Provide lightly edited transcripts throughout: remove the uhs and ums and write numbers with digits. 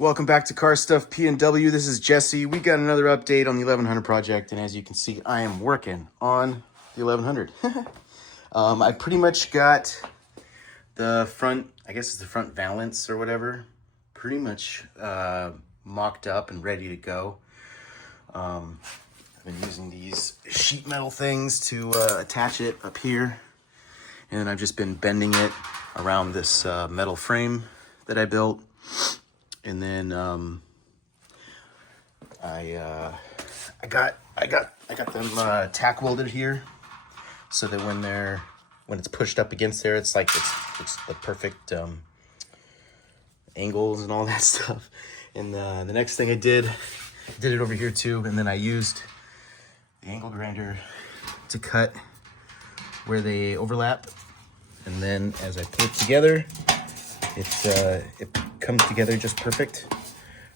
Welcome back to Car Stuff P&W. This is Jesse. We got another update on the 1100 project, and as you can see, I am working on the 1100. I pretty much got the front, I guess it's the front valance or whatever, pretty much mocked up and ready to go. I've been using these sheet metal things to attach it up here, and I've just been bending it around this metal frame that I built. And then I got them tack welded here, so that when it's pushed up against there, it's like it's the perfect angles and all that stuff. And the next thing I did it over here too, and then I used the angle grinder to cut where they overlap, and then as I put it together, it comes together just perfect.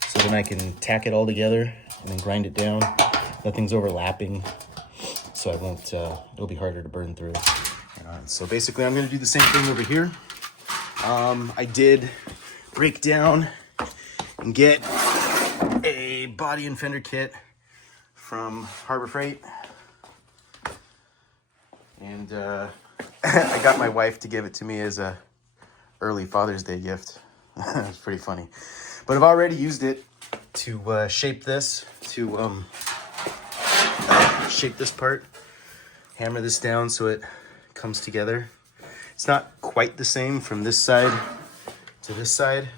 So then I can tack it all together and then grind it down. Nothing's overlapping, so I won't. It'll be harder to burn through. So basically, I'm gonna do the same thing over here. I did break down and get a body and fender kit from Harbor Freight, and I got my wife to give it to me as a early Father's Day gift. It's pretty funny, but I've already used it to shape this, shape this part, hammer this down so it comes together. It's not quite the same from this side to this side,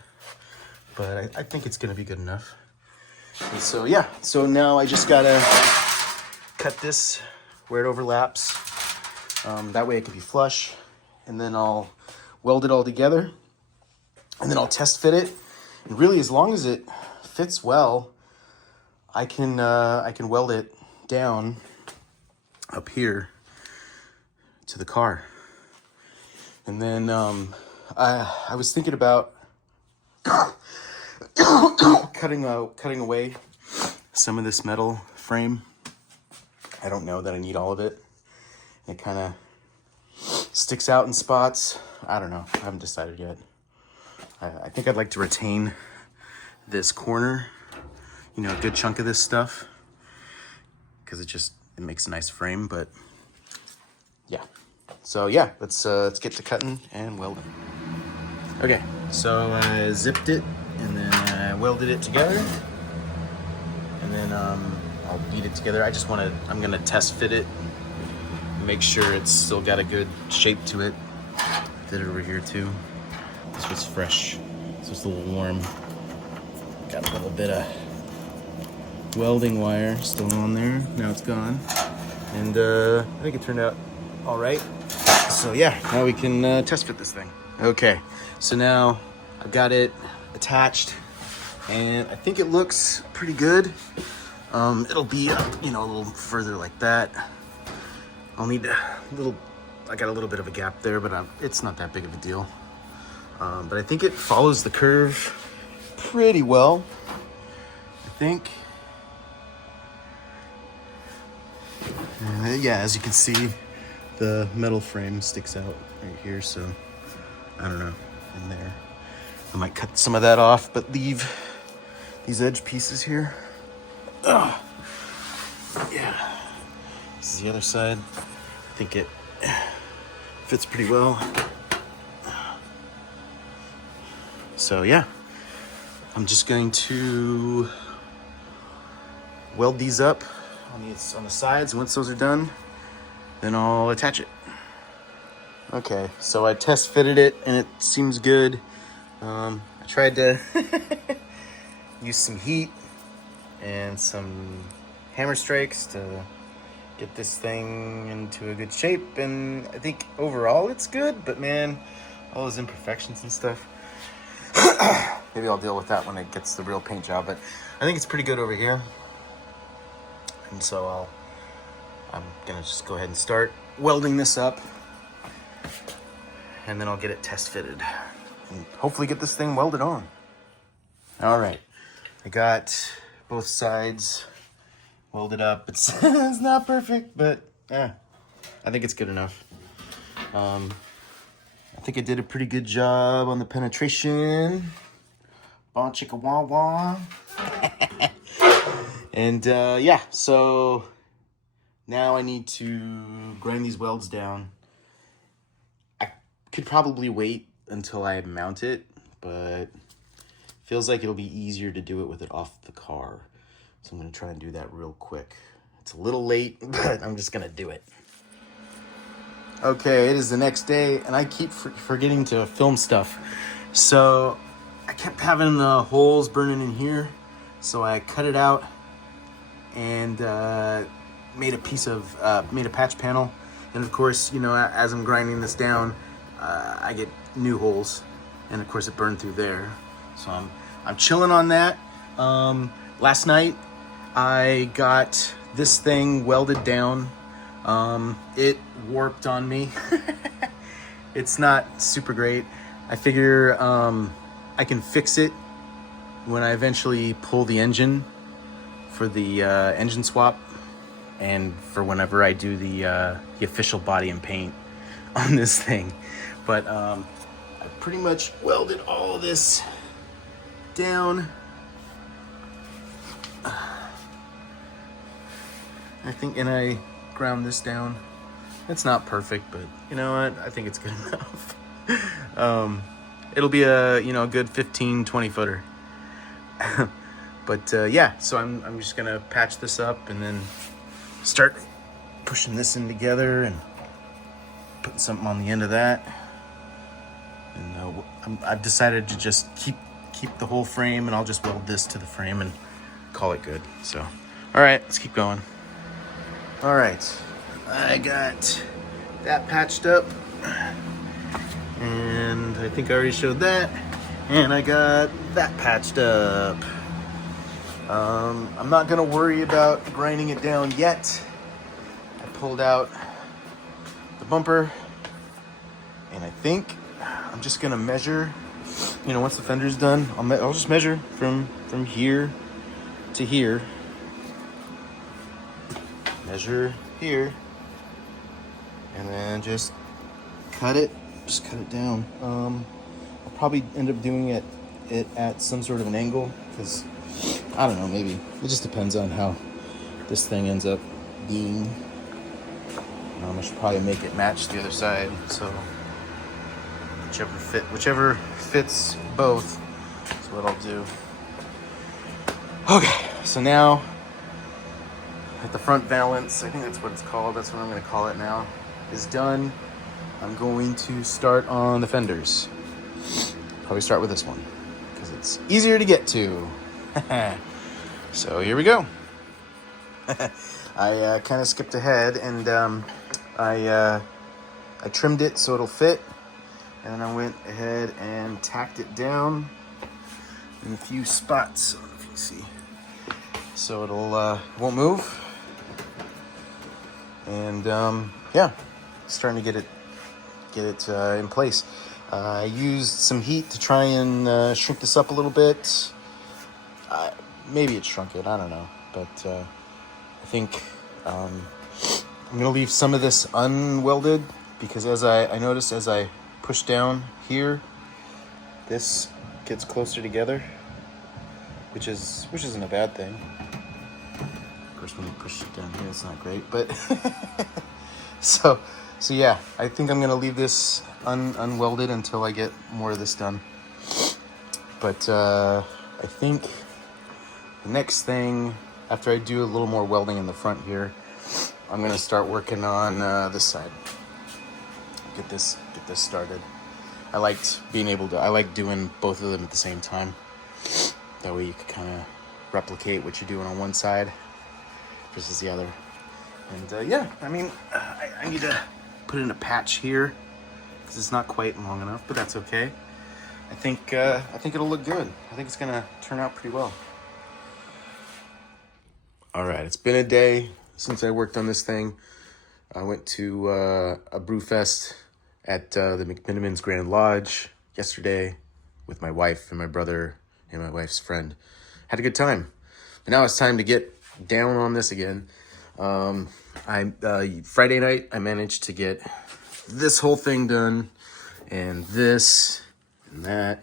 but I think it's gonna be good enough. And so yeah, so now I just gotta cut this where it overlaps. That way it can be flush, and then I'll weld it all together, and then I'll test fit it. And really, as long as it fits well, I can weld it down up here to the car. And then I was thinking about cutting away some of this metal frame. I don't know that I need all of it. It kind of sticks out in spots. I don't know. I haven't decided yet. I think I'd like to retain this corner, a good chunk of this stuff, because it makes a nice frame. But yeah, so yeah, let's get to cutting and welding. Okay, so I zipped it and then I welded it together, and then I'll beat it together. I'm gonna test fit it, make sure it's still got a good shape to it. Did it over here too. This was fresh. This was a little warm. Got a little bit of welding wire still on there. Now it's gone. And I think it turned out all right. So yeah, now we can test fit this thing. Okay, so now I've got it attached, and I think it looks pretty good. It'll be up, a little further like that. I'll need I got a little bit of a gap there, but it's not that big of a deal. But I think it follows the curve pretty well. I think. Yeah, as you can see, the metal frame sticks out right here, so I don't know, in there. I might cut some of that off, but leave these edge pieces here. Yeah. This is the other side. I think it fits pretty well. So yeah, I'm just going to weld these up on the sides. Once those are done, then I'll attach it. Okay, so I test fitted it and it seems good. I tried to use some heat and some hammer strikes to get this thing into a good shape, and I think overall it's good, but man, all those imperfections and stuff, maybe I'll deal with that when it gets the real paint job, but I think it's pretty good over here. And so I'm gonna just go ahead and start welding this up, and then I'll get it test fitted and hopefully get this thing welded on. All right, I got both sides welded up. It's not perfect, but yeah, I think it's good enough. I think I did a pretty good job on the penetration. Bon chicka wah wah. And yeah, so now I need to grind these welds down. I could probably wait until I mount it, but feels like it'll be easier to do it with it off the car. So I'm gonna try and do that real quick. It's a little late, but I'm just gonna do it. Okay, it is the next day, and I keep forgetting to film stuff. So I kept having the holes burning in here, so I cut it out and made a patch panel. And of course, you know, as I'm grinding this down, I get new holes, and of course it burned through there. So I'm chilling on that. Last night I got this thing welded down. It warped on me. It's not super great. I figure I can fix it when I eventually pull the engine for the engine swap, and for whenever I do the official body and paint on this thing. But I pretty much welded all of this down. I think, and I ground this down. It's not perfect, but you know what? I think it's good enough. It'll be a, you know, a good 15-20 footer. But yeah, so I'm just gonna patch this up and then start pushing this in together and putting something on the end of that. And I've decided to just keep the whole frame, and I'll just weld this to the frame and call it good. So, all right, let's keep going. All right, I got that patched up, and I think I already showed that, and I got that patched up. I'm not gonna worry about grinding it down yet. I pulled out the bumper, and I think I'm just gonna measure, you know, once the fender's done, I'll just measure from here to here. Measure here, and then just cut it down. I'll probably end up doing it at some sort of an angle, because I don't know, maybe it just depends on how this thing ends up being. I should probably make it match the other side, so whichever fits both is what I'll do. Okay, so now at the front valance, I think that's what it's called, that's what I'm going to call it now, is done. I'm going to start on the fenders. Probably start with this one, because it's easier to get to. So here we go. I kind of skipped ahead, and I trimmed it so it'll fit, and then I went ahead and tacked it down in a few spots, if you can see, so it'll won't move. And yeah, starting to get it in place. I used some heat to try and shrink this up a little bit. Maybe it shrunk it, I don't know, but I think I'm gonna leave some of this unwelded, because as I noticed, as I push down here, this gets closer together, which isn't a bad thing. Of course, when you push it down here, it's not great, but so yeah, I think I'm gonna leave this unwelded until I get more of this done. But I think the next thing, after I do a little more welding in the front here, I'm gonna start working on this side. Get this started. I like doing both of them at the same time. That way you can kind of replicate what you're doing on one side versus the other. And yeah, I mean, I need to put in a patch here because it's not quite long enough, but that's okay. I think it'll look good. I think it's gonna turn out pretty well. All right, it's been a day since I worked on this thing. I went to a brew fest at the McMinimans Grand Lodge yesterday with my wife and my brother and my wife's friend. Had a good time. But now it's time to get down on this again. Friday night, I managed to get this whole thing done, and this and that.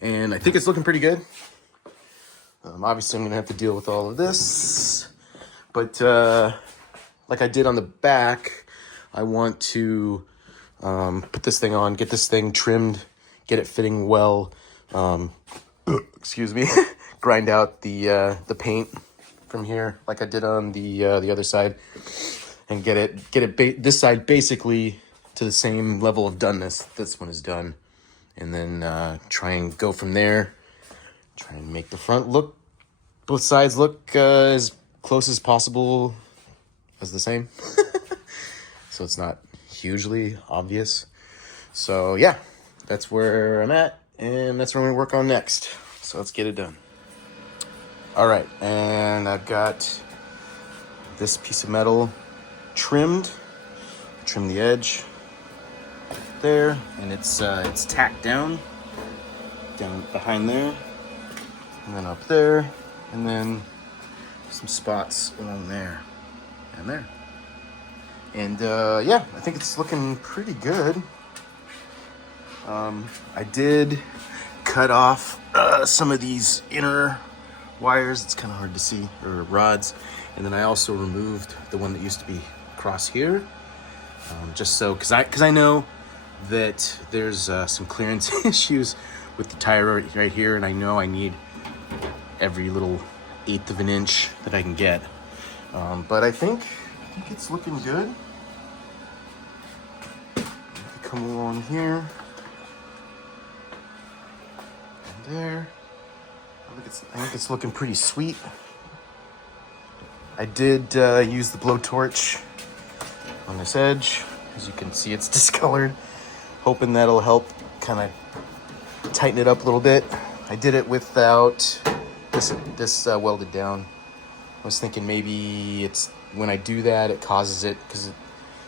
And I think it's looking pretty good. Obviously, I'm going to have to deal with all of this. But like I did on the back, I want to put this thing on, get this thing trimmed, get it fitting well. Excuse me. Grind out the paint from here, like I did on the other side, and get it this side basically to the same level of doneness this one is done, and then try and go from there. Try and make the front look, both sides look as close as possible as the same, so it's not hugely obvious. So yeah, that's where I'm at, and that's what I'm gonna work on next. So let's get it done. All right, and I've got this piece of metal trimmed. Trim the edge there, and it's tacked down behind there, and then up there, and then some spots along there and there. And yeah, I think it's looking pretty good. I did cut off some of these inner wires. It's kind of hard to see, or rods. And then I also removed the one that used to be across here, just so, because I know that there's some clearance issues with the tire right here, and I know I need every little 1/8 of an inch that I can get. But I think it's looking good. Come along here and there. I think it's looking pretty sweet. I did use the blowtorch on this edge. As you can see, it's discolored. Hoping that'll help kind of tighten it up a little bit. I did it without this welded down. I was thinking maybe it's when I do that, it causes it, because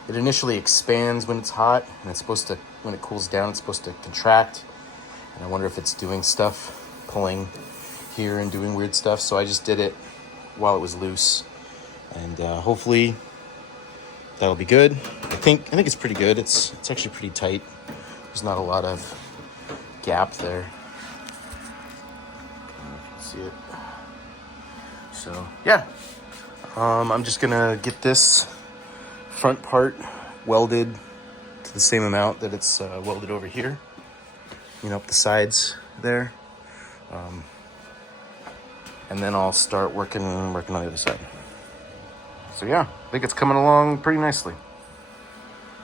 it initially expands when it's hot, and it's supposed to, when it cools down, it's supposed to contract. And I wonder if it's doing stuff, pulling here and doing weird stuff. So I just did it while it was loose, and hopefully that'll be good. I think it's pretty good. It's actually pretty tight. There's not a lot of gap there. I don't know if you can see it. So yeah, I'm just gonna get this front part welded to the same amount that it's welded over here. You know, up the sides there. And then I'll start working on the other side. So yeah, I think it's coming along pretty nicely.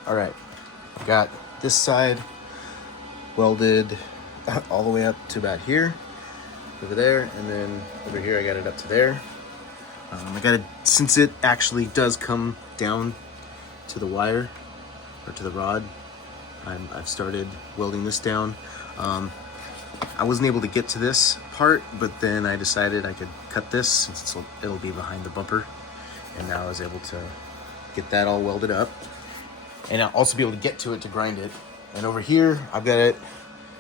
All right, got this side welded all the way up to about here, over there, and then over here I got it up to there. I got it, since it actually does come down to the wire, or to the rod, I've started welding this down. I wasn't able to get to this part, but then I decided I could cut this since it'll be behind the bumper. And now I was able to get that all welded up. And I'll also be able to get to it to grind it. And over here, I've got it,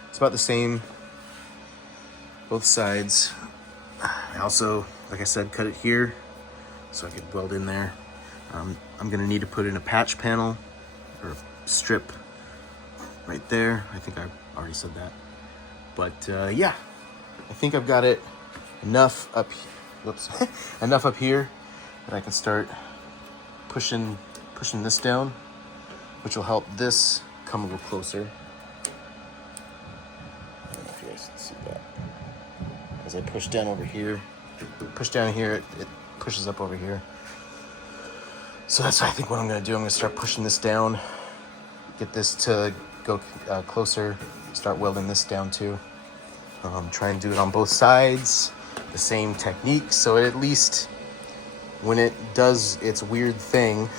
it's about the same, both sides. I also, like I said, cut it here so I could weld in there. I'm gonna need to put in a patch panel, or a strip right there. I think I already said that. But yeah, I think I've got it enough up, enough up here that I can start pushing this down, which will help this come a little closer. I don't know if you guys can see that. As I push down over here, push down here, it pushes up over here. So that's, I think, what I'm gonna do. I'm gonna start pushing this down, get this to go closer, start welding this down too. Try and do it on both sides, the same technique, so at least when it does its weird thing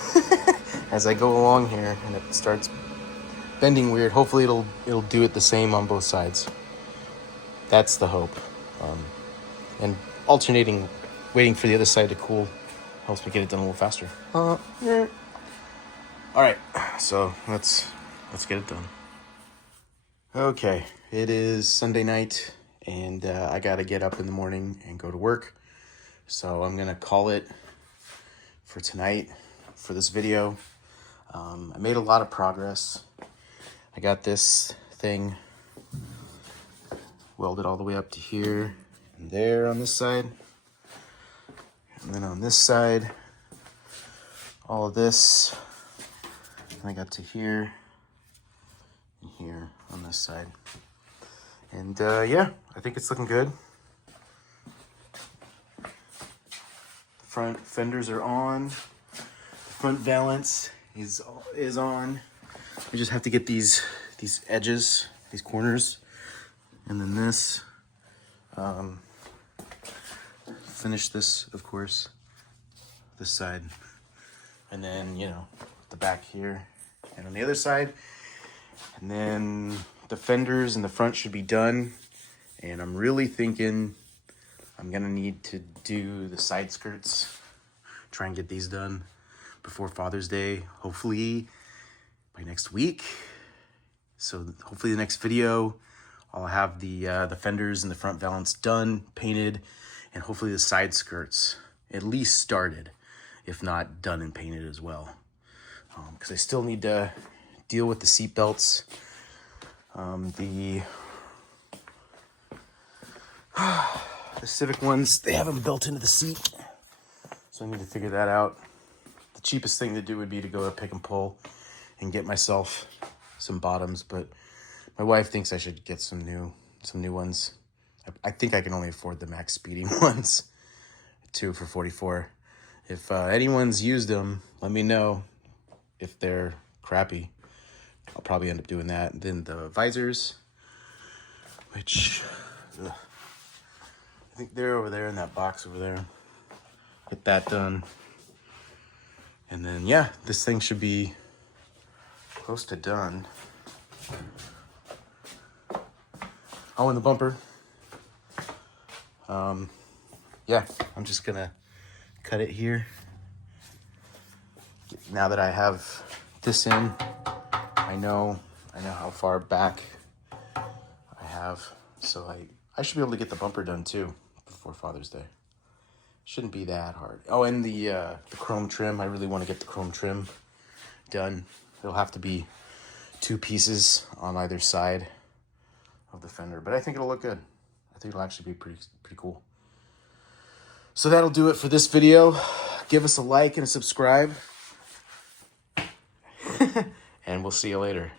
as I go along here and it starts bending weird, hopefully it'll do it the same on both sides. That's the hope. And alternating, waiting for the other side to cool helps me get it done a little faster. Yeah. All right, so let's get it done. Okay, it is Sunday night, and I gotta get up in the morning and go to work. So I'm gonna call it for tonight for this video. I made a lot of progress. I got this thing weld it all the way up to here and there on this side. And then on this side, all of this, and I got to here and here on this side. And yeah, I think it's looking good. The front fenders are on. The front valance is on. We just have to get these edges, these corners, and then this. Finish this, of course, this side, and then, you know, the back here and on the other side. And then the fenders in the front should be done. And I'm really thinking I'm gonna need to do the side skirts, try and get these done before Father's Day, hopefully by next week. So hopefully the next video, I'll have the fenders and the front valance done, painted, and hopefully the side skirts at least started, if not done and painted as well. Because I still need to deal with the seat belts. The Civic ones, they have them built into the seat. So I need to figure that out. The cheapest thing to do would be to go to Pick and Pull and get myself some bottoms, but my wife thinks I should get some new ones. I think I can only afford the max speeding ones, 2 for $44. If anyone's used them, let me know if they're crappy. I'll probably end up doing that. Then the visors, which I think they're over there in that box over there. Get that done. And then, yeah, this thing should be close to done. Oh, and the bumper. Yeah, I'm just gonna cut it here. Now that I have this in, I know how far back I have, so I should be able to get the bumper done too before Father's Day. Shouldn't be that hard. Oh, and the chrome trim. I really want to get the chrome trim done. It'll have to be 2 pieces on either side of the fender, but I think it'll look good. I think it'll actually be pretty cool. So that'll do it for this video. Give us a like and a subscribe. And we'll see you later.